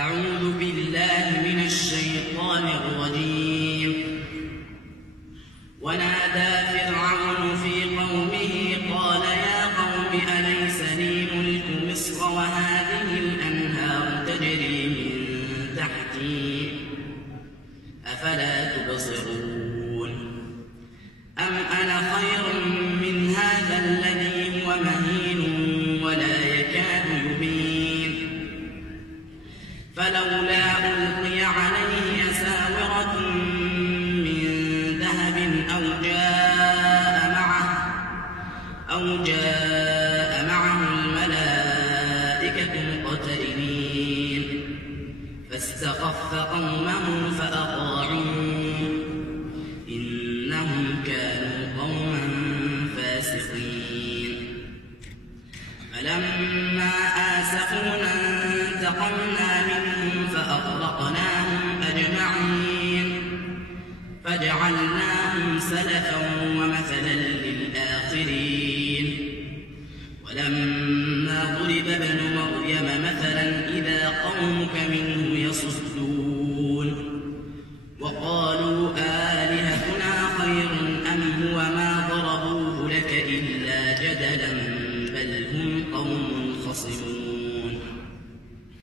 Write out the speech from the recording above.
أعوذ بالله من الشيطان الرجيم. ونادى فرعون في قومه قال يا قوم أليس لي ملك مصر وهذه الأنهار تجري من تحتي أفلا تبصرون أم أنا خير من هذا الذي هو مهين ولا يكاد يبين فلولا ألقي عليه أساورة من ذهب أو جاء معه الملائكة مقترنين فاستخف قومه فأطاعوه إنهم كانوا قوما فاسقين. فلما آسفونا انتقمنا منهم فأغرقناهم أجمعين فجعلناهم سلفا ومثلا للآخرين. ولما ضرب ابن مريم مثلا إذا قومك منه يصدون وقالوا آلهتنا خير أم هو ما ضربوه لك إلا جدلا بل هم قوم خصمون.